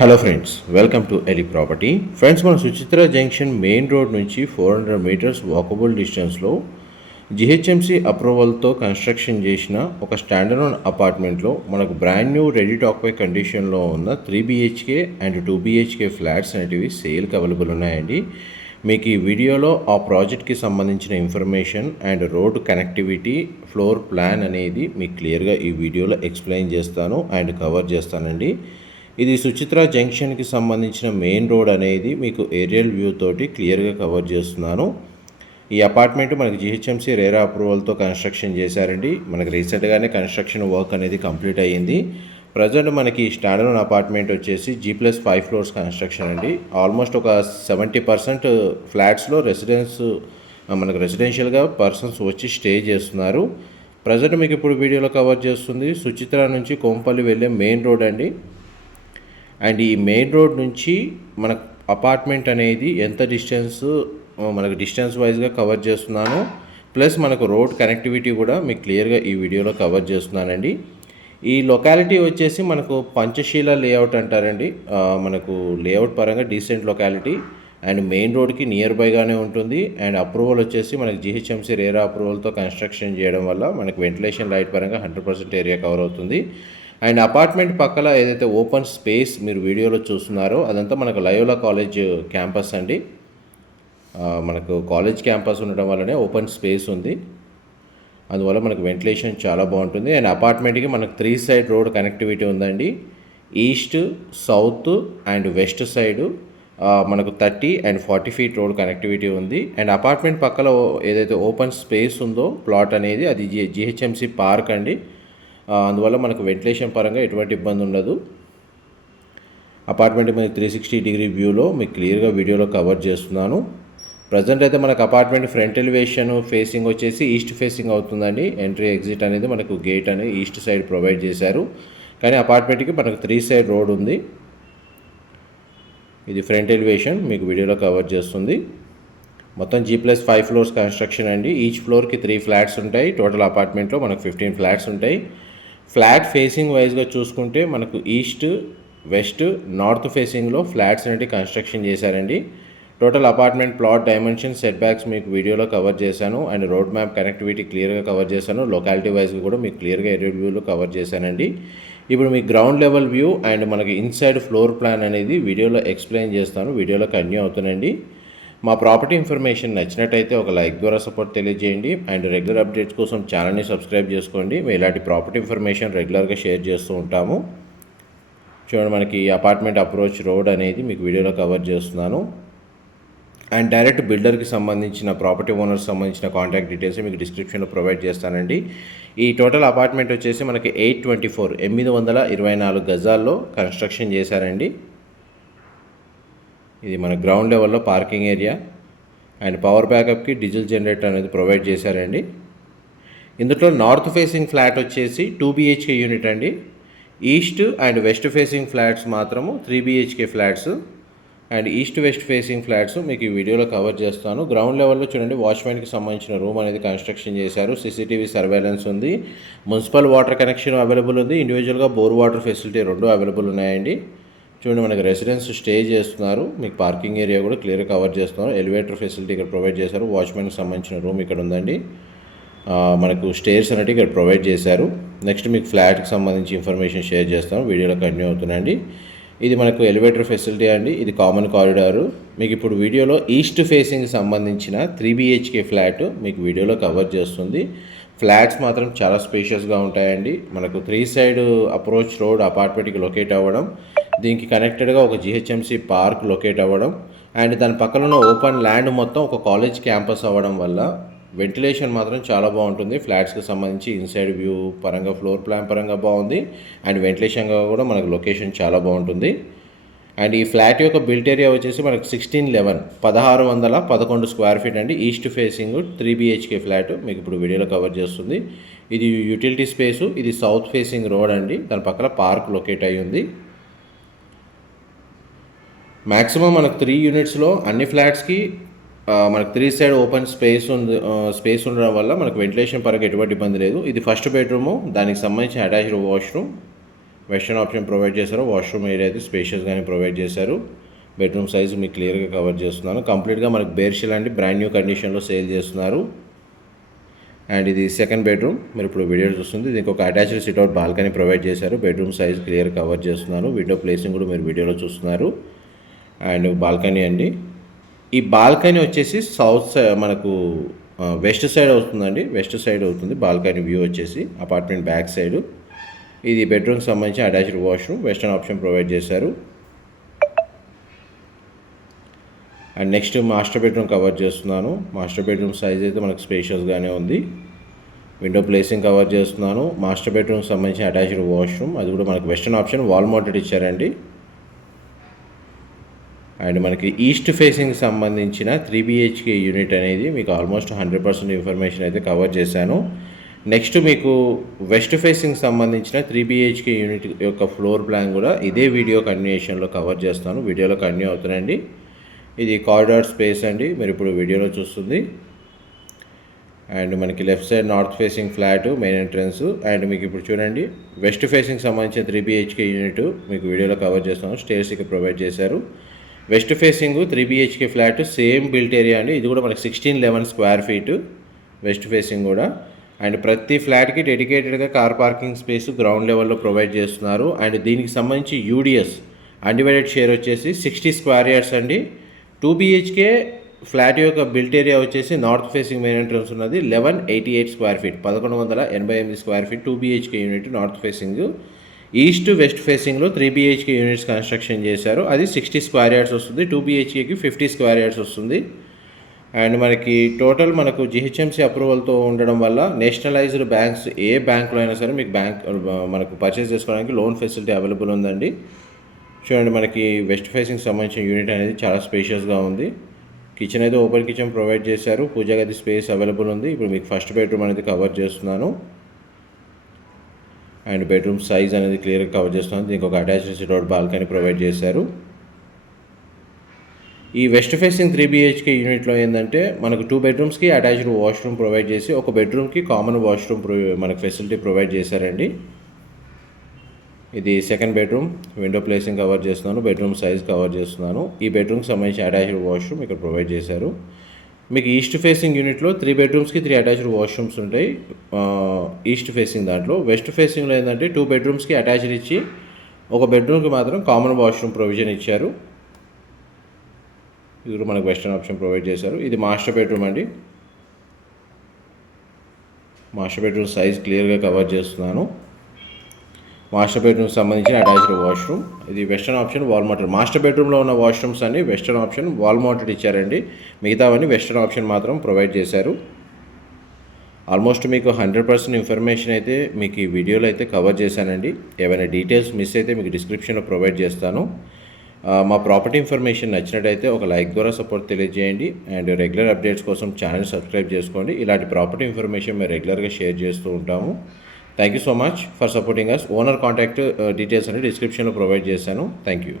Hello friends welcome to ఎలి property friends మన Suchitra junction main road నుంచి ఫోర్ హండ్రెడ్ మీటర్స్ వాకబుల్ డిస్టెన్స్లో GHMC అప్రూవల్తో కన్స్ట్రక్షన్ చేసిన ఒక స్టాండర్డ్ అపార్ట్మెంట్లో మనకు బ్రాండ్ న్యూ రెడీ టాక్వే కండిషన్లో ఉన్న three BHK and two BHK flats అనేటివి సేల్కి అవైలబుల్ ఉన్నాయండి. మీకు ఈ వీడియోలో ఆ ప్రాజెక్ట్కి సంబంధించిన information and road connectivity floor plan అనేది మీకు క్లియర్గా ఈ వీడియోలో ఎక్స్ప్లెయిన్ చేస్తాను అండ్ కవర్ చేస్తానండి. ఇది సుచిత్ర జంక్షన్కి సంబంధించిన మెయిన్ రోడ్ అనేది మీకు ఏరియల్ వ్యూ తోటి క్లియర్గా కవర్ చేస్తున్నాను. ఈ అపార్ట్మెంట్ మనకి జిహెచ్ఎంసీ రేరా అప్రూవల్తో కన్స్ట్రక్షన్ చేశారండి. మనకి రీసెంట్గానే కన్స్ట్రక్షన్ వర్క్ అనేది కంప్లీట్ అయ్యింది. ప్రజెంట్ మనకి స్టాండర్డ్ అపార్ట్మెంట్ వచ్చేసి G plus five floors construction అండి. ఆల్మోస్ట్ ఒక సెవెంటీ పర్సెంట్ ఫ్లాట్స్లో రెసిడెన్స్ మనకు రెసిడెన్షియల్గా పర్సన్స్ వచ్చి స్టే చేస్తున్నారు. ప్రజెంట్ మీకు ఇప్పుడు వీడియోలో కవర్ చేస్తుంది సుచిత్ర నుంచి కోంపల్లి వెళ్ళే మెయిన్ రోడ్ అండి. అండ్ ఈ మెయిన్ రోడ్ నుంచి మన అపార్ట్మెంట్ అనేది ఎంత డిస్టెన్స్ మనకు డిస్టెన్స్ వైజ్గా కవర్ చేస్తున్నాను. ప్లస్ మనకు రోడ్ కనెక్టివిటీ కూడా మీకు క్లియర్గా ఈ వీడియోలో కవర్ చేస్తున్నానండి. ఈ లొకాలిటీ వచ్చేసి మనకు పంచశీల లేఅవుట్ అంటారండి. మనకు లేఅవుట్ పరంగా డీసెంట్ లొకాలిటీ. అండ్ మెయిన్ రోడ్కి నియర్ బైగానే ఉంటుంది. అండ్ అప్రూవల్ వచ్చేసి మనకి జిహెచ్ఎంసీ రేరా అప్రూవల్తో కన్స్ట్రక్షన్ చేయడం వల్ల మనకు వెంటిలేషన్ లైట్ పరంగా హండ్రెడ్ పర్సెంట్ ఏరియా కవర్ అవుతుంది. అండ్ అపార్ట్మెంట్ పక్కల ఏదైతే ఓపెన్ స్పేస్ మీరు వీడియోలో చూస్తున్నారో అదంతా మనకు లయోలా కాలేజ్ క్యాంపస్ అండి. మనకు కాలేజ్ క్యాంపస్ ఉండడం వల్లనే ఓపెన్ స్పేస్ ఉంది. అందువల్ల మనకు వెంటిలేషన్ చాలా బాగుంటుంది. అండ్ అపార్ట్మెంట్కి మనకు త్రీ సైడ్ రోడ్ కనెక్టివిటీ ఉందండి. East south and west side మనకు thirty and forty feet road connectivity ఉంది. అండ్ అపార్ట్మెంట్ పక్కల ఏదైతే ఓపెన్ స్పేస్ ఉందో ప్లాట్ అనేది అది జి జిహెచ్ఎంసి పార్క్ అండి. అందువల్ల మనకు వెంటిలేషన్ పరంగా ఎటువంటి ఇబ్బంది ఉండదు. అపార్ట్మెంట్ మీద త్రీ సిక్స్టీ డిగ్రీ వ్యూలో మీకు క్లియర్గా వీడియోలో కవర్ చేస్తున్నాను. ప్రజెంట్ అయితే మనకు అపార్ట్మెంట్ ఫ్రంట్ ఎలివేషన్ ఫేసింగ్ వచ్చేసి ఈస్ట్ ఫేసింగ్ అవుతుందండి. ఎంట్రీ ఎగ్జిట్ అనేది మనకు గేట్ అనేది ఈస్ట్ సైడ్ ప్రొవైడ్ చేశారు. కానీ అపార్ట్మెంట్కి మనకు త్రీ సైడ్ రోడ్ ఉంది. ఇది ఫ్రంట్ ఎలివేషన్ మీకు వీడియోలో కవర్ చేస్తుంది. మొత్తం G plus five floors construction అండి. ఈచ్ ఫ్లోర్కి త్రీ ఫ్లాట్స్ ఉంటాయి. టోటల్ అపార్ట్మెంట్లో మనకు ఫిఫ్టీన్ ఫ్లాట్స్ ఉంటాయి. ఫ్లాట్ ఫేసింగ్ వైజ్గా చూసుకుంటే మనకు ఈస్ట్ వెస్ట్ నార్త్ ఫేసింగ్లో ఫ్లాట్స్ అనేవి కన్స్ట్రక్షన్ చేశారండి. Total apartment plot dimension setbacks మీకు వీడియోలో కవర్ చేశాను. అండ్ రోడ్ మ్యాప్ కనెక్టివిటీ క్లియర్గా కవర్ చేశాను. లొకాలిటీ వైజ్గా కూడా మీకు క్లియర్గా ఏరియల్ వ్యూలో కవర్ చేశానండి. ఇప్పుడు మీ గ్రౌండ్ లెవెల్ వ్యూ అండ్ మనకి ఇన్సైడ్ ఫ్లోర్ ప్లాన్ అనేది వీడియోలో ఎక్స్ప్లెయిన్ చేస్తాను. వీడియోలో కంటిన్యూ అవుతుందండి మా ప్రాపర్టీ ఇన్ఫర్మేషన్ నచ్చినట్టయితే ఒక లైక్ ద్వారా సపోర్ట్ తెలియజేయండి. అండ్ రెగ్యులర్ అప్డేట్స్ కోసం ఛానల్ని సబ్స్క్రైబ్ చేసుకోండి. మేము ఇలాంటి ప్రాపర్టీ ఇన్ఫర్మేషన్ రెగ్యులర్గా షేర్ చేస్తూ ఉంటాము. చూడండి మనకి అపార్ట్మెంట్ అప్రోచ్ రోడ్ అనేది మీకు వీడియోలో కవర్ చేస్తున్నాను. అండ్ డైరెక్ట్ బిల్డర్కి సంబంధించిన ప్రాపర్టీ ఓనర్కి సంబంధించిన కాంటాక్ట్ డీటెయిల్స్ మీకు డిస్క్రిప్షన్లో ప్రొవైడ్ చేస్తానండి. ఈ టోటల్ అపార్ట్మెంట్ వచ్చేసి మనకి ఎయిట్ ట్వంటీ ఫోర్ ఎనిమిది వందల ఇరవై నాలుగు గజాల్లో కన్స్ట్రక్షన్ చేశారండి. ఇది మన గ్రౌండ్ లెవెల్లో పార్కింగ్ ఏరియా అండ్ పవర్ బ్యాకప్కి డీజిల్ జనరేటర్ అనేది ప్రొవైడ్ చేశారండి. ఇందులో నార్త్ ఫేసింగ్ ఫ్లాట్ వచ్చేసి టూ బిహెచ్కే యూనిట్ అండి. East and west facing flats మాత్రము three BHK flats and east west facing flats మీకు ఈ వీడియోలో కవర్ చేస్తాను. గ్రౌండ్ లెవెల్లో చూడండి వాచ్మెన్కి సంబంధించిన రూమ్ అనేది కన్స్ట్రక్షన్ చేశారు. సీసీటీవీ సర్వేలెన్స్ ఉంది. మున్సిపల్ వాటర్ కనెక్షన్ అవైలబుల్ ఉంది. ఇండివిజువల్గా బోర్ వాటర్ ఫెసిలిటీ రెండు అవైలబుల్ ఉన్నాయండి. చూడండి మనకి రెసిడెన్స్ స్టే చేస్తున్నారు. మీకు పార్కింగ్ ఏరియా కూడా క్లియర్గా కవర్ చేస్తున్నారు. ఎలివేటర్ ఫెసిలిటీ ఇక్కడ ప్రొవైడ్ చేశారు. వాచ్మెన్కి సంబంధించిన రూమ్ ఇక్కడ ఉందండి. మనకు స్టేర్స్ అనేవి ఇక్కడ ప్రొవైడ్ చేశారు. నెక్స్ట్ మీకు ఫ్లాట్కి సంబంధించి ఇన్ఫర్మేషన్ షేర్ చేస్తాం వీడియోలో కంటిన్యూ అవుతుందండి. ఇది మనకు ఎలివేటర్ ఫెసిలిటీ అండి. ఇది కామన్ కారిడారు మీకు ఇప్పుడు వీడియోలో ఈస్ట్ ఫేసింగ్ సంబంధించిన త్రీ బిహెచ్కే ఫ్లాట్ మీకు వీడియోలో కవర్ చేస్తుంది. ఫ్లాట్స్ మాత్రం చాలా స్పేషియస్గా ఉంటాయండి. మనకు త్రీ సైడ్ అప్రోచ్ రోడ్ అపార్ట్మెంట్కి లొకేట్ అవ్వడం దీనికి కనెక్టెడ్గా ఒక జిహెచ్ఎంసీ పార్క్ లొకేట్ అవ్వడం అండ్ దాని పక్కన ఉన్న ఓపెన్ ల్యాండ్ మొత్తం ఒక కాలేజ్ క్యాంపస్ అవ్వడం వల్ల వెంటిలేషన్ మాత్రం చాలా బాగుంటుంది. ఫ్లాట్స్కి సంబంధించి ఇన్సైడ్ వ్యూ పరంగా ఫ్లోర్ ప్లాన్ పరంగా బాగుంది. అండ్ వెంటిలేషన్గా కూడా మనకు లొకేషన్ చాలా బాగుంటుంది. అండ్ ఈ ఫ్లాట్ యొక్క బిల్ట్ ఏరియా వచ్చేసి మనకు సిక్స్టీన్ లెవెన్ పదహారు వందల పదకొండు స్క్వేర్ ఫీట్ అండి. East facing three BHK flat మీకు ఇప్పుడు వీడియోలో కవర్ చేస్తుంది. ఇది యూటిలిటీ స్పేసు ఇది సౌత్ ఫేసింగ్ రోడ్ అండి. దాని పక్కన పార్క్ లొకేట్ అయి ఉంది. మ్యాక్సిమం మనకు త్రీ యూనిట్స్లో అన్ని ఫ్లాట్స్కి మనకు త్రీ సైడ్ ఓపెన్ స్పేస్ ఉంది స్పేస్ ఉండడం వల్ల మనకు వెంటిలేషన్ పరంగా ఎటువంటి ఇబ్బంది లేదు. ఇది ఫస్ట్ బెడ్రూము దానికి సంబంధించిన attached washroom western option provide చేశారు. వాష్రూమ్ ఏరియా అయితే స్పేషియస్గానే ప్రొవైడ్ చేశారు. బెడ్రూమ్ సైజ్ మీకు క్లియర్గా కవర్ చేస్తున్నాను. కంప్లీట్గా మనకు బేర్షిల్ అండి. బ్రాండ్ న్యూ కండిషన్లో సేల్ చేస్తున్నారు. అండ్ ఇది సెకండ్ బెడ్రూమ్ మీరు ఇప్పుడు వీడియో చూస్తుంది. దీనికి ఒక attached sit out balcony provide చేశారు. బెడ్రూమ్ సైజ్ క్లియర్ కవర్ చేస్తున్నాను. విండో ప్లేసింగ్ కూడా మీరు వీడియోలో చూస్తున్నారు. అండ్ బాల్కనీ అండి. ఈ బాల్కనీ వచ్చేసి సౌత్ సైడ్ మనకు uh, వెస్ట్ సైడ్ అవుతుందండి. వెస్ట్ సైడ్ అవుతుంది. బాల్కనీ వ్యూ వచ్చేసి. అపార్ట్మెంట్ బ్యాక్ సైడ్ ఇది బెడ్రూమ్కి సంబంధించిన attached washroom western option provide చేశారు. And next master bedroom cover చేస్తున్నాను. మాస్టర్ బెడ్రూమ్ సైజ్ అయితే మనకు స్పేషియస్గానే ఉంది. విండో ప్లేసింగ్ కవర్ చేస్తున్నాను. మాస్టర్ బెడ్రూమ్ సంబంధించిన అటాచ్డ్ వాష్రూమ్ అది కూడా మనకు వెస్టర్న్ ఆప్షన్ వాల్ మౌంటెడ్ ఇచ్చారండి. అండ్ మనకి ఈస్ట్ ఫేసింగ్ సంబంధించిన త్రీ బిహెచ్కే యూనిట్ అనేది మీకు ఆల్మోస్ట్ హండ్రెడ్ పర్సెంట్ ఇన్ఫర్మేషన్ అయితే కవర్ చేశాను. నెక్స్ట్ మీకు వెస్ట్ ఫేసింగ్ సంబంధించిన త్రీ బిహెచ్కే యూనిట్ యొక్క ఫ్లోర్ ప్లాన్ కూడా ఇదే వీడియో కంటిన్యూషన్లో కవర్ చేస్తాను. వీడియోలో కంటిన్యూ అవుతానండి. ఇది కారిడార్ స్పేస్ అండి. మీరు ఇప్పుడు వీడియోలో చూస్తుంది. అండ్ మనకి left side north facing flat main entrance and మీకు ఇప్పుడు చూడండి వెస్ట్ ఫేసింగ్ సంబంధించిన త్రీ బిహెచ్కే యూనిట్ మీకు వీడియోలో కవర్ చేస్తాను. స్టేర్స్ ఇక్కడ ప్రొవైడ్ చేశారు. West facing three BHK flat same built area అండి. ఇది కూడా మనకి sixteen eleven square feet west facing కూడా. అండ్ ప్రతి ఫ్లాట్కి డెడికేటెడ్గా కార్ పార్కింగ్ స్పేస్ గ్రౌండ్ లెవెల్లో ప్రొవైడ్ చేస్తున్నారు. అండ్ దీనికి సంబంధించి యూడిఎస్ అన్డివైడెడ్ షేర్ వచ్చేసి సిక్స్టీ స్క్వేర్ యార్డ్స్ అండి. టూ బిహెచ్కే ఫ్లాట్ యొక్క బిల్ట్ ఏరియా వచ్చేసి నార్త్ ఫేసింగ్ మెయిన్ ఎంట్రన్స్ ఉన్నది. Eleven eighty eight square feet పదకొండు వందల ఎనభై ఎనిమిది square feet two BHK unit north facing. East west ఫేసింగ్లో త్రీ బిహెచ్కే యూనిట్స్ కన్స్ట్రక్షన్ చేశారు. అది సిక్స్టీ స్క్వేర్ యార్డ్స్ వస్తుంది. టూ బిహెచ్కేకి ఫిఫ్టీ స్క్వేర్ యార్డ్స్ వస్తుంది. అండ్ మనకి టోటల్ మనకు జిహెచ్ఎంసీ అప్రూవల్తో ఉండడం వల్ల నేషనలైజ్డ్ బ్యాంక్స్ ఏ బ్యాంకులో అయినా సరే మీకు బ్యాంక్ మనకు పర్చేస్ చేసుకోవడానికి లోన్ ఫెసిలిటీ అవైలబుల్ ఉందండి. చూడండి మనకి వెస్ట్ ఫేసింగ్ సంబంధించిన యూనిట్ అనేది చాలా స్పేషియస్గా ఉంది. కిచెన్ అయితే ఓపెన్ కిచెన్ ప్రొవైడ్ చేశారు. పూజా గది స్పేస్ అవైలబుల్ ఉంది. ఇప్పుడు మీకు ఫస్ట్ బెడ్రూమ్ అనేది కవర్ చేస్తున్నాను. అండ్ బెడ్రూమ్ సైజ్ అనేది క్లియర్గా కవర్ చేస్తున్నాను. దీనికి ఒక అటాచ్డ్ రోడ్ బాల్కనీ ప్రొవైడ్ చేశారు. ఈ వెస్ట్ ఫేసింగ్ త్రీ బిహెచ్కే యూనిట్లో ఏంటంటే మనకు టూ బెడ్రూమ్స్కి అటాచ్డ్ వాష్రూమ్ ప్రొవైడ్ చేసి ఒక బెడ్రూమ్కి కామన్ వాష్రూమ్ ప్రొ మనకు ఫెసిలిటీ ప్రొవైడ్ చేశారండి. ఇది second bedroom window placing cover చేస్తున్నాను బెడ్రూమ్ సైజ్ కవర్ చేస్తున్నాను. ఈ బెడ్రూమ్కి సంబంధించి అటాచ్డ్ వాష్రూమ్ ఇక్కడ ప్రొవైడ్ చేశారు. మీకు ఈస్ట్ ఫేసింగ్ యూనిట్లో త్రీ బెడ్రూమ్స్కి త్రీ అటాచ్డ్ వాష్రూమ్స్ ఉంటాయి. ఈస్ట్ ఫేసింగ్ దాంట్లో. వెస్ట్ ఫేసింగ్లో ఏంటంటే టూ బెడ్రూమ్స్కి అటాచ్డ్ ఇచ్చి ఒక బెడ్రూమ్కి మాత్రం కామన్ వాష్రూమ్ ప్రొవిజన్ ఇచ్చారు. ఇది కూడా మనకు వెస్టర్న్ ఆప్షన్ ప్రొవైడ్ చేశారు. ఇది మాస్టర్ బెడ్రూమ్ అండి. మాస్టర్ బెడ్రూమ్ సైజ్ క్లియర్గా కవర్ చేస్తున్నాను. మాస్టర్ బెడ్రూమ్కి సంబంధించిన అటాచ్డ్ వాష్రూమ్ ఇది western option wall mounted master బెడ్రూమ్లో ఉన్న వాష్రూమ్స్ అన్ని వెస్టర్న్ ఆప్షన్ వాల్ మౌంటెడ్ ఇచ్చారండి. మిగతావన్నీ వెస్టర్న్ ఆప్షన్ మాత్రం ప్రొవైడ్ చేశారు. ఆల్మోస్ట్ మీకు హండ్రెడ్ పర్సెంట్ ఇన్ఫర్మేషన్ అయితే మీకు ఈ వీడియోలో అయితే కవర్ చేశానండి. ఏమైనా డీటెయిల్స్ మిస్ అయితే మీకు డిస్క్రిప్షన్లో ప్రొవైడ్ చేస్తాను. మా ప్రాపర్టీ ఇన్ఫర్మేషన్ నచ్చినట్టయితే ఒక లైక్ ద్వారా సపోర్ట్ తెలియజేయండి అండ్ రెగ్యులర్ అప్డేట్స్ కోసం ఛానల్ సబ్స్క్రైబ్ చేసుకోండి. ఇలాంటి ప్రాపర్టీ ఇన్ఫర్మేషన్ మేము రెగ్యులర్గా షేర్ చేస్తూ ఉంటాము. Thank you so much for supporting us owner contact details అనేది డిస్క్రిప్షన్లో ప్రొవైడ్ చేశాను. Thank you